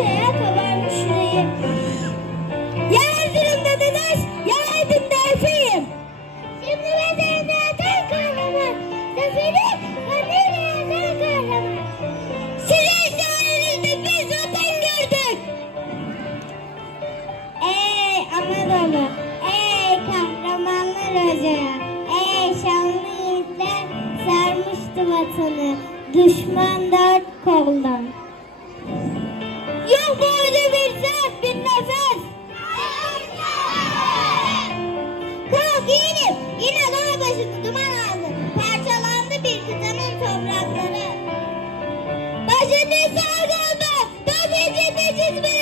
şeye babam şurayı. Ya Erzurum dediniz, ya Edim Efe'yim. Şimdi ben de Emre'den kahraman. Zafer'i Kadir Emre'den kahraman. Sizin sayenizde biz zaten. Ey Anadolu, ey kahramanlar ocağı, ey şanlı yiğitler sarmıştı vatanı. Düşman dört koldan. Böyle bir zat bir nefes. Kalk yiğidim. Yine dağ başında duman aldı. Parçalandı bir kıtanın toprakları. Başını sargıldı. Tabici becizme. Elinde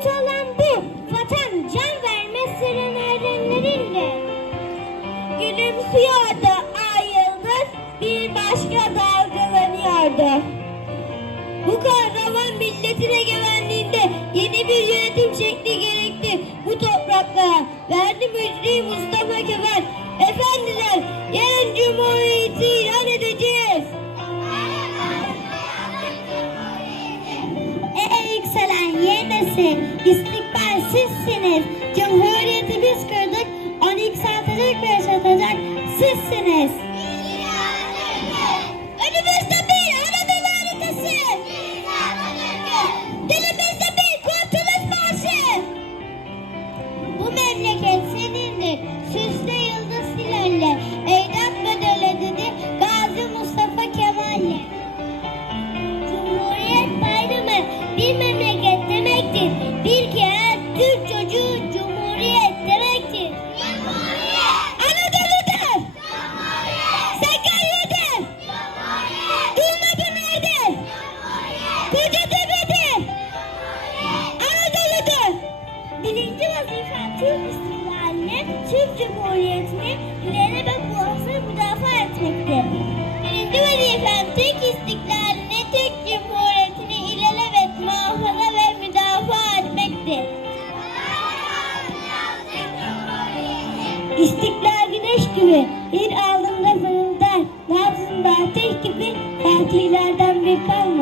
olan bu, vatan can verme sırrın erenlerinde. Gülümsüyordu ay yıldız, bir başka dalgalanıyordu. Bu kahraman milletin egemenliğinde yeni bir yönetim şekli gerekti. Bu topraklara verdi müjdeyi Mustafa Kemal. Efendiler yarın Cumhuriyeti ilan edeceğiz. ülkesi, istikbal sizsiniz. Cumhuriyeti biz kırdık, onu yükseltecek ve yaşatacak sizsiniz. Önümüzde bir Anadolu haritası. Dilimizde bir kurtuluş marşı. Bu memleket senindir. Süsle yıldız hilalle. görevi Türk Cumhuriyeti'ni ileri ve bağımsız müdafaa etmekti. Birinci vazifem Türk istiklalini, Türk Cumhuriyeti'ni ilelebet muhafaza ve müdafaa etmekti. İstiklal güneş gibi bir aldığımda fırıldar, nabzımda ateş gibi fatihlerden bir kal